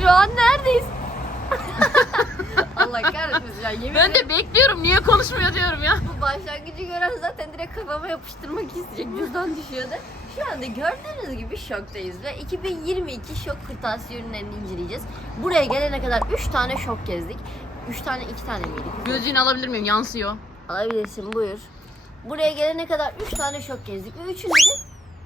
Şu an neredeyiz? Allah kahretmesin ya. Yemin Ben de bekliyorum. Niye konuşmuyor diyorum ya. bu başlangıcı gören zaten direkt kafama yapıştırmak isteyecek. Cüzdan düşüyordu. Şu anda gördüğünüz gibi şoktayız ve 2022 şok kırtasiye ürünlerini inceleyeceğiz. Buraya gelene kadar 3 tane şok gezdik. 3 tane 2 tane miydi? Gözlüğünü alabilir miyim? Yansıyor. Alabilirsin buyur. Buraya gelene kadar 3 tane şok gezdik. Ve üçünde de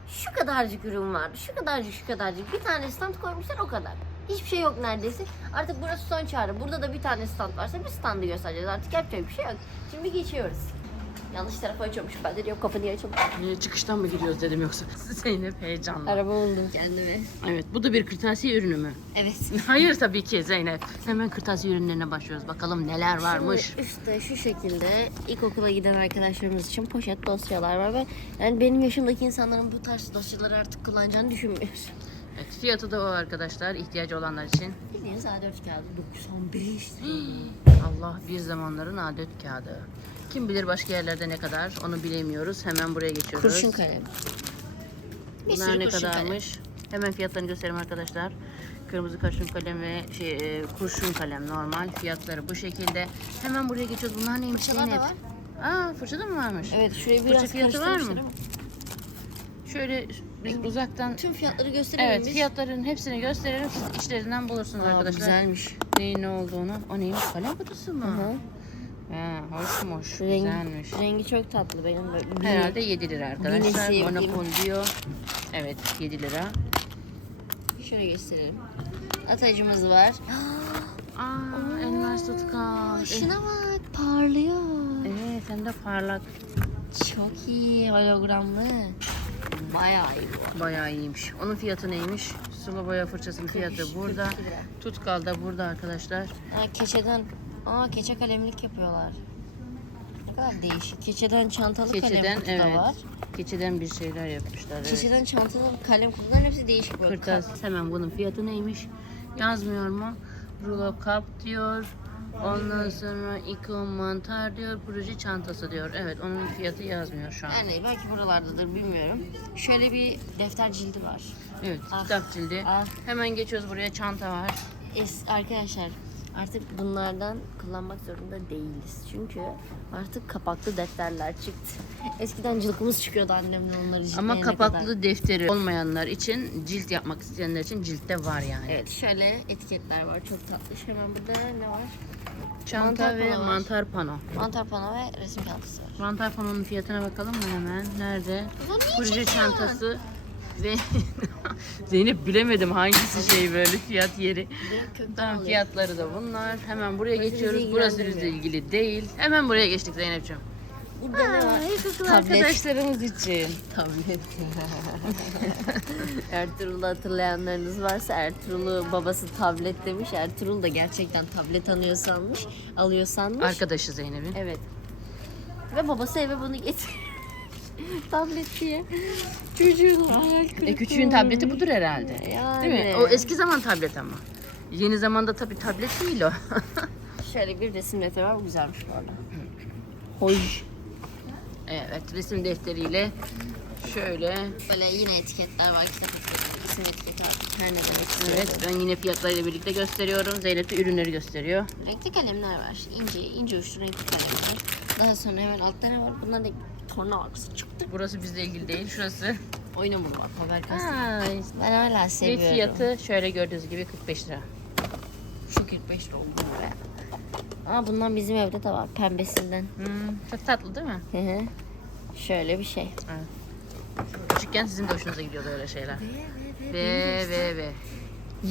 şu kadarcık ürün vardı. Şu kadarcık şu kadarcık. Bir tane stand koymuşlar o kadar. Hiçbir şey yok neredeyse. Artık burası son çağrı. Burada da bir tane stand varsa bir standı göstereceğiz. Artık yapacak bir şey yok. Şimdi geçiyoruz. Yanlış tarafa açıyormuş. Ben de diyorum kapı niye. Niye çıkıştan mı gidiyoruz dedim yoksa. Zeynep heyecanlı. Araba buldum kendime. Evet bu da bir kırtasiye ürünü mü? Evet. Hayır tabii ki Zeynep. Hemen kırtasiye ürünlerine başlıyoruz. Bakalım neler varmış. Şimdi üstte şu şekilde ilkokula giden arkadaşlarımız için poşet dosyalar var ve yani benim yaşımdaki insanların bu tarz dosyaları artık kullanacağını düşünmüyorum. Evet, fiyatı da o arkadaşlar ihtiyacı olanlar için. Bildiğiniz A4 kağıdı 95 Allah bir zamanların adet kağıdı. Kim bilir başka yerlerde ne kadar onu bilemiyoruz. Hemen buraya geçiyoruz. Kurşun kalem. Bir Bunlar sürü ne kurşun kadarmış? Hemen fiyatlarını göstereyim arkadaşlar. Kırmızı kurşun kalem ve şey, e, kurşun kalem normal. Fiyatları bu şekilde. Hemen buraya geçiyoruz. Bunlar neymiş Fırçalar da Zeynep? var. Aa fırça da mı varmış? Evet şurayı Fırça biraz fiyatı var mı? Şöyle biz uzaktan Tüm fiyatları gösterelim Evet biz. fiyatların hepsini gösterelim. Siz içlerinden bulursunuz Aa, arkadaşlar. güzelmiş. Neyin ne olduğunu. O neymiş? Kalem kutusu mu? Hı hı. Ha, hoşmuş. Rengi, Güzelmiş. rengi çok tatlı benim. Böyle bir- Herhalde 7 lira arkadaşlar. Monopol diyor. Evet 7 lira. Şöyle gösterelim. Atacımız var. Aa, elmas tutkal. Şuna bak parlıyor. Evet hem de parlak. Çok iyi hologramlı. Bayağı iyi bu. Bayağı iyiymiş. Onun fiyatı neymiş? Sulu boya fırçasının fiyatı 43, burada. 42 lira. Tutkal da burada arkadaşlar. Aa, keçeden, aa keçe kalemlik yapıyorlar. Ne kadar değişik. Keçeden çantalı Keçeden kalem kutu da evet. var. Keçeden bir şeyler yapmışlar. Evet. Keçeden çantalı kalem kutuların hepsi değişik. Kırtas. Hemen bunun fiyatı neymiş? Yazmıyor mu? Rulo kap diyor. Ondan sonra ikon mantar diyor. Proje çantası diyor. Evet onun fiyatı yazmıyor şu an. Yani belki buralardadır bilmiyorum. Şöyle bir defter cildi var. Evet Ah. kitap cildi. Ah. Hemen geçiyoruz buraya çanta var. Es, arkadaşlar artık bunlardan kullanmak zorunda değiliz. Çünkü artık kapaklı defterler çıktı. Eskiden cılkımız çıkıyordu annemle onları Ama kapaklı kadar. defteri olmayanlar için cilt yapmak isteyenler için ciltte var yani. Evet şöyle etiketler var çok tatlı. Hemen burada ne var? Çanta Mantar ve pano var. mantar pano. Mantar pano ve resim çantası var. Mantar panonun fiyatına bakalım mı hemen? Nerede? Proje çantası ve Zeynep bilemedim hangisi şey böyle fiyat yeri. Tamam fiyatları da bunlar. Hemen buraya geçiyoruz. Burası bizle ilgili değil. Hemen buraya geçtik Zeynep'ciğim. Burada ne var? İlkokul Tablet. arkadaşlarımız için. Tablet. Ertuğrul'u hatırlayanlarınız varsa Ertuğrul'u babası tablet demiş. Ertuğrul da gerçekten tablet alıyor sanmış. Alıyor sanmış. Arkadaşı Zeynep'in. Evet. Ve babası eve bunu getir. tablet diye. Çocuğun hayal kırıklığı. E küçüğün tableti budur herhalde. Yani. Değil mi? O eski zaman tablet ama. Yeni zamanda tabii tablet değil o. Şöyle bir resim defteri var. Bu güzelmiş bu arada. Hoş. Evet resim defteriyle şöyle. Böyle yine etiketler var. Kitap etiketleri, isim etiketi var. Her ne demek. Evet ben yine fiyatlarıyla birlikte gösteriyorum. Zeynep de ürünleri gösteriyor. Renkli kalemler var. İnce, ince uçlu renkli kalemler. Daha sonra hemen altta ne var? Bunlar da torna arkası çıktı. Burası bizle ilgili değil. Şurası. Oynama var. Haber kastı. Ben hala Ve seviyorum. fiyatı şöyle gördüğünüz gibi 45 lira. Şu 45 lira oldu be. Aa bundan bizim evde de var. Pembesinden. Hmm, çok tatlı değil mi? Hı hı. Şöyle bir şey. Küçükken sizin de hoşunuza gidiyordu öyle şeyler. Ve ve ve.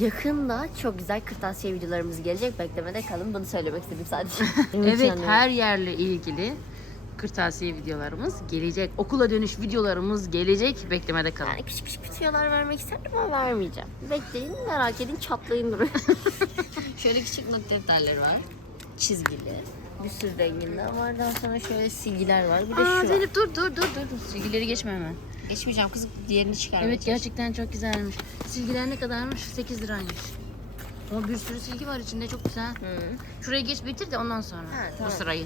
Yakında çok güzel kırtasiye videolarımız gelecek. Beklemede kalın. Bunu söylemek istedim sadece. Evet her yerle ilgili kırtasiye videolarımız gelecek. Okula dönüş videolarımız gelecek. Beklemede kalın. Yani küçük küçük bitiyorlar vermek isterdim ama vermeyeceğim. Bekleyin, merak edin, çatlayın durun. şöyle küçük not defterleri var. Çizgili. Bir sürü renginden var. Daha sonra şöyle silgiler var. Bir de Aa, şu var. Zeynep dur dur dur dur. Silgileri geçme hemen. Geçmeyeceğim kızım. Diğerini çıkarmaya Evet gerçekten çok güzelmiş. Silgiler ne kadarmış? 8 liraymış. Ama bir sürü silgi var içinde çok güzel. Hı. Şuraya geç bitir de ondan sonra Ha, bu tamam. sırayı.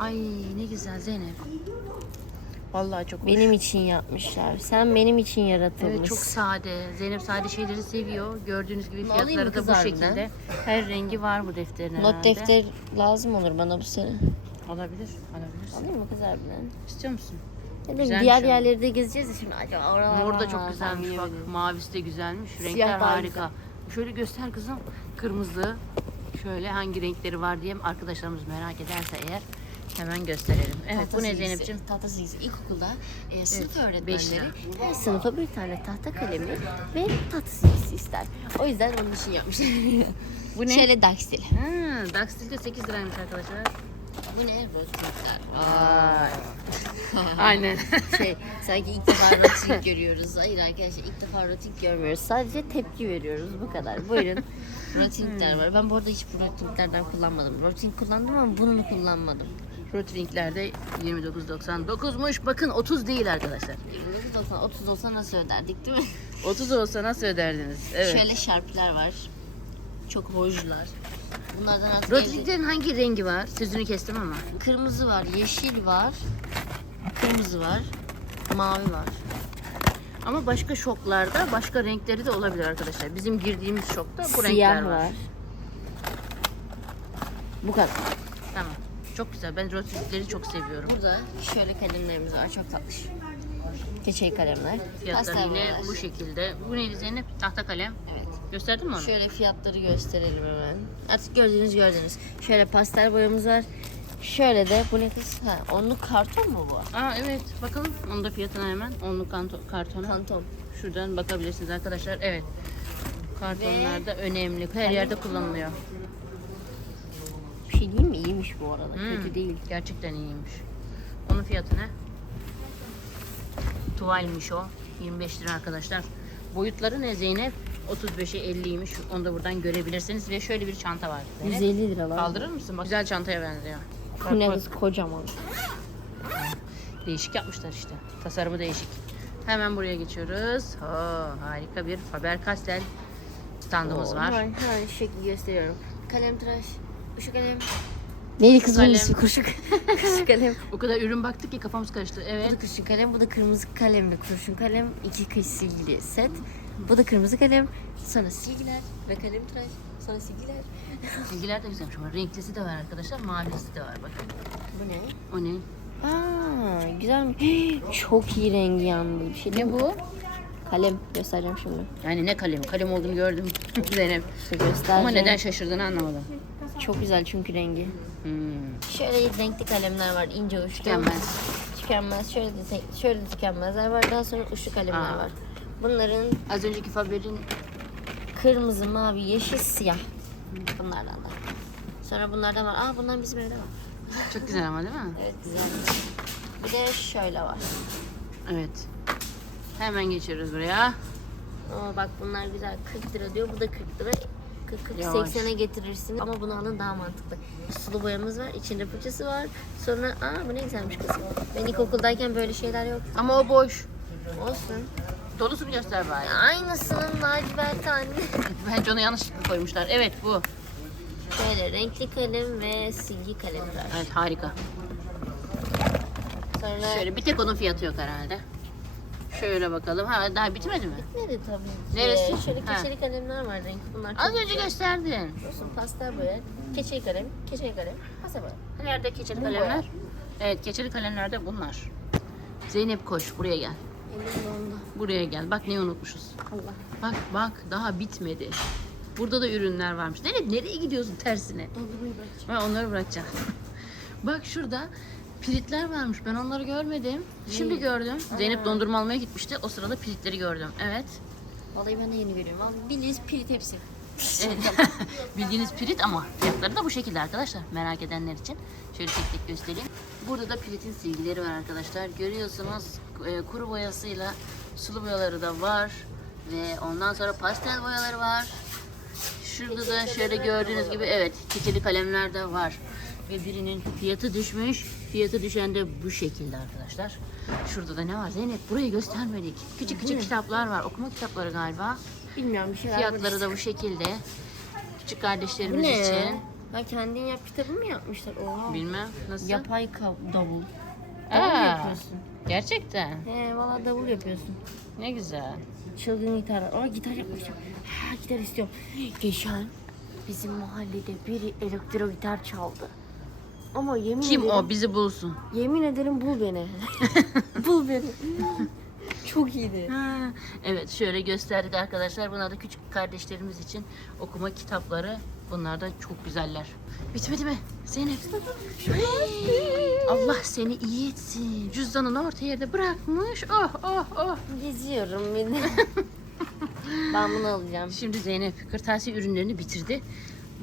Ay ne güzel Zeynep. Vallahi çok hoş. Benim için yapmışlar. Sen benim için yaratılmışsın. Evet çok sade. Zeynep sade şeyleri seviyor. Gördüğünüz gibi alayım fiyatları da bu şekilde. Her rengi var bu defterin Not herhalde. defter lazım olur bana bu sene. Olabilir. Alabilirsin. Alayım mı kız harbiden? İstiyor musun? Ne Güzelmiş diğer ama. yerleri de gezeceğiz ya şimdi acaba oralar Mor da çok güzelmiş bak. bilemedim. Mavisi de güzelmiş. Renkler Siyah daha harika. Şöyle göster kızım. Kırmızı. Şöyle hangi renkleri var diye arkadaşlarımız merak ederse eğer hemen gösterelim. Evet bu ne Tahta Zeynep'ciğim? Tahta silgisi. İlkokulda e, sınıf Evet, öğretmenleri her sınıfa bir tane tahta kalemi ve tahta silgisi ister. O yüzden onun için yapmışlar. Bu ne? Şöyle dakstil. Ha, Daxtil'de 8 liraymış arkadaşlar. Bu ne? Ay. Aynen. şey, sanki ilk defa rotik görüyoruz. Hayır arkadaşlar ilk defa rotik görmüyoruz. Sadece tepki veriyoruz bu kadar. Buyurun. Rotikler var. Ben bu arada hiç bu rotiklerden kullanmadım. Rotik kullandım ama bunu kullanmadım. Rotringlerde 29.99'muş. Bakın 30 değil arkadaşlar. 30 olsa, 30 olsa nasıl öderdik değil mi? 30 olsa nasıl öderdiniz? Evet. Şöyle şarplar var. Çok hoşlar. Bunlardan artık evde- Rotringlerin hangi rengi var? Sözünü kestim ama. kırmızı var, yeşil var, kırmızı var, mavi var. Ama başka şoklarda başka renkleri de olabilir arkadaşlar. Bizim girdiğimiz şokta bu renkler Siyah var. var. Bu kadar. Tamam. Çok güzel. Ben rotringleri çok seviyorum. Burada şöyle kalemlerimiz var. Çok tatlış. Keçeli kalemler. Fiyatları pastel yine boyalar. bu şekilde. Bu neydi Zeynep? Tahta kalem. Evet. Gösterdin mi onu? Şöyle fiyatları gösterelim hemen. Artık gördüğünüz gördünüz. Şöyle pastel boyamız var. Şöyle de bu ne kız? Ha, onluk karton mu bu? Aa evet. Bakalım. Onun da fiyatına hemen. Onluk kanto, kartona. Kanton. Şuradan bakabilirsiniz arkadaşlar. Evet. Kartonlar da önemli. Her yerde kullanılıyor. Bir şey diyeyim mi? İyiymiş bu arada. Hmm, Kötü değil. Gerçekten iyiymiş. Onun fiyatı ne? Tuvalmiş o. 25 lira arkadaşlar. Boyutları ne Zeynep? 35'e 50'ymiş. Onu da buradan görebilirsiniz. Ve şöyle bir çanta var. Zeynep. 150 lira lan. Kaldırır mısın? Bak güzel çantaya benziyor. Kız? Kocaman. Değişik yapmışlar işte. Tasarımı değişik. Hemen buraya geçiyoruz. Oo, harika bir Faber-Castell standımız Oo, var. Hemen, hemen şekli gösteriyorum. Kalem tıraş. Kuşu kalem. Neydi kız bunun kalem. ismi? Kuşu kalem. O kadar ürün baktık ki kafamız karıştı. Bu Evet. da kuşu kalem, bu da kırmızı kalem ve kurşun kalem. İki kış silgili set. Bu da kırmızı kalem. Sonra silgiler ve kalem tıraş. Sonra silgiler. Silgiler de güzelmiş ama renklisi de var arkadaşlar. Mavisi de var bakın. Bu ne? O ne? Aa, güzelmiş. Çok iyi rengi yalnız. Bir şey değil Ne mi? bu? Kalem. Göstereceğim şimdi. Yani ne kalem? Kalem olduğunu gördüm. Zeynep. İşte göstereceğim. Ama neden şaşırdığını anlamadım. Çok güzel çünkü rengi. Hmm. Şöyle renkli kalemler var. ince uçlu. Tükenmez. Tükenmez. Şöyle de, şöyle de tükenmezler var. Daha sonra uçlu kalemler Aa. var. Bunların Az önceki Faber'in kırmızı, mavi, yeşil, siyah. Bunlardan da. Sonra bunlardan var. Aa bundan bizim evde var. çok güzel ama değil mi? Evet güzel. Bir de şöyle var. Evet. Hemen geçiyoruz buraya. Aa bak bunlar güzel. 40 lira diyor. Bu da 40 lira. 40 40 Yavaş. 80'e getirirsiniz ama bunu alın daha mantıklı. Sulu boyamız var, içinde fırçası var. Sonra aa bu ne güzelmiş kız. Ben ilkokuldayken böyle şeyler yok. Ama o boş. Olsun. Dolusunu göster bari. Aynısının lacivert anne. Bence onu yanlış koymuşlar. Evet bu. Şöyle renkli kalem ve silgi kalemler. Evet harika. Sonra Şöyle bir tek onun fiyatı yok herhalde. Şöyle bakalım. Ha daha bitmedi mi? Nerede tabii ki? Neresi? Şöyle Ha. keçeli kalemler var renkli. Bunlar çok Az önce güzel. gösterdin. Olsun pastel boya, keçeli kalem, keçeli kalem, pastel boya. Nerede keçeli Bu kalemler? boya. Evet keçeli kalemlerde bunlar. Zeynep koş buraya gel. Elim dondu. Buraya gel. Bak ne unutmuşuz. Allah. Bak bak daha bitmedi. Burada da ürünler varmış. Zeynep nereye gidiyorsun tersine? Dondurmayı bırakacağım. Ben onları bırakacağım. bak şurada piritler varmış. Ben onları görmedim. Şimdi gördüm. Zeynep dondurma almaya gitmişti. O sırada piritleri gördüm. Evet. Vallahi ben de yeni görüyorum. Ama bildiğiniz pirit hepsi. Evet. Bildiğiniz pirit ama fiyatları da bu şekilde arkadaşlar. Merak edenler için. Şöyle tek tek göstereyim. Burada da piritin silgileri var arkadaşlar. Görüyorsunuz e, kuru boyasıyla sulu boyaları da var. Ve ondan sonra pastel boyaları var. Şurada da şöyle gördüğünüz gibi evet keçeli kalemler de var. Ve birinin fiyatı düşmüş. Fiyatı düşen de bu şekilde arkadaşlar. Şurada da ne var Zeynep? Burayı göstermedik. Küçük küçük kitaplar var. Okuma kitapları galiba. Bilmiyorum bir şeyler Fiyatları da bu şekilde. Küçük kardeşlerimiz ne? için. Ha kendin yap kitabı mı yapmışlar? Oha. Bilmem nasıl. Yapay kav- davul. Davul Aa. yapıyorsun. Gerçekten. He valla davul yapıyorsun. Ne güzel. Çılgın gitar. Aa gitar yapmışım. Ha gitar istiyorum. Geçen bizim mahallede biri elektro gitar çaldı. Ama yemin Kim ederim, o? Bizi bulsun. Yemin ederim bul beni. bul beni. Çok iyiydi. Ha, Evet şöyle gösterdik arkadaşlar. Bunlar da küçük kardeşlerimiz için okuma kitapları. Bunlar da çok güzeller. Bitmedi mi? Zeynep. Allah seni iyi etsin. Cüzdanını orta yerde bırakmış. Oh oh oh. Geziyorum beni. ben bunu alacağım. Şimdi Zeynep kırtasiye ürünlerini bitirdi.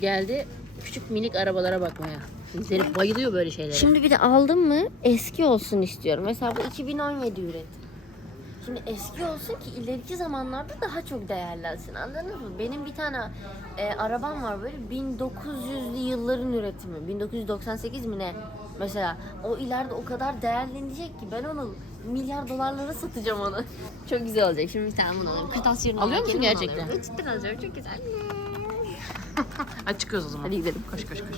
Geldi küçük minik arabalara bakmaya. Zeynep bayılıyor böyle şeylere. Şimdi bir de aldım mı eski olsun istiyorum. Mesela bu 2017 üretim. Şimdi eski olsun ki ileriki zamanlarda daha çok değerlensin. Anladınız mı? Benim bir tane e, arabam var böyle 1900'lü yılların üretimi. 1998 mi ne? Mesela o ileride o kadar değerlenecek ki ben onu milyar dolarlara satacağım onu. çok güzel olacak. Şimdi bir tane bunu alayım. Kırtasiye ürünü Alıyor musun gerçekten? alıyorum. Gerçekten alıyorum. Çok güzel. Hadi çıkıyoruz o zaman. Hadi gidelim. Koş koş koş.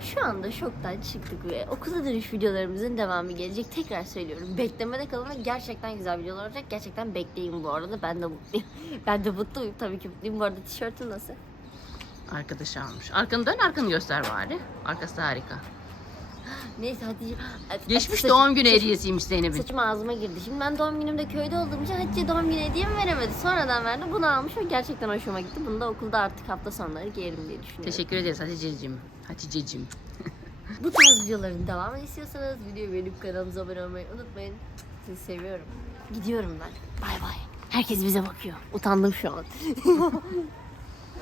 Şu anda şoktan çıktık ve okula dönüş videolarımızın devamı gelecek. Tekrar söylüyorum. Beklemede kalın ve gerçekten güzel videolar olacak. Gerçekten bekleyin bu arada. Ben de mutluyum. ben de mutluyum. Tabii ki mutluyum. Bu arada tişörtüm nasıl? Arkadaşı almış. Arkanı dön arkanı göster bari. Arkası harika. Neyse hadi. Geçmiş Saçım- doğum günü hediyesiymiş Zeynep'in. Saçım ağzıma girdi. Şimdi ben doğum günümde köyde olduğum için Hatice doğum günü hediyemi veremedi. Sonradan verdi. Bunu almış ve gerçekten hoşuma gitti. Bunu da okulda artık hafta sonları giyerim diye düşünüyorum. Teşekkür ederiz Hatice'cim. Hatice'cim. Bu tarz videoların devamını istiyorsanız videoyu beğenip kanalımıza abone olmayı unutmayın. Sizi seviyorum. Gidiyorum ben. Bay bay. Herkes bize bakıyor. Utandım şu an.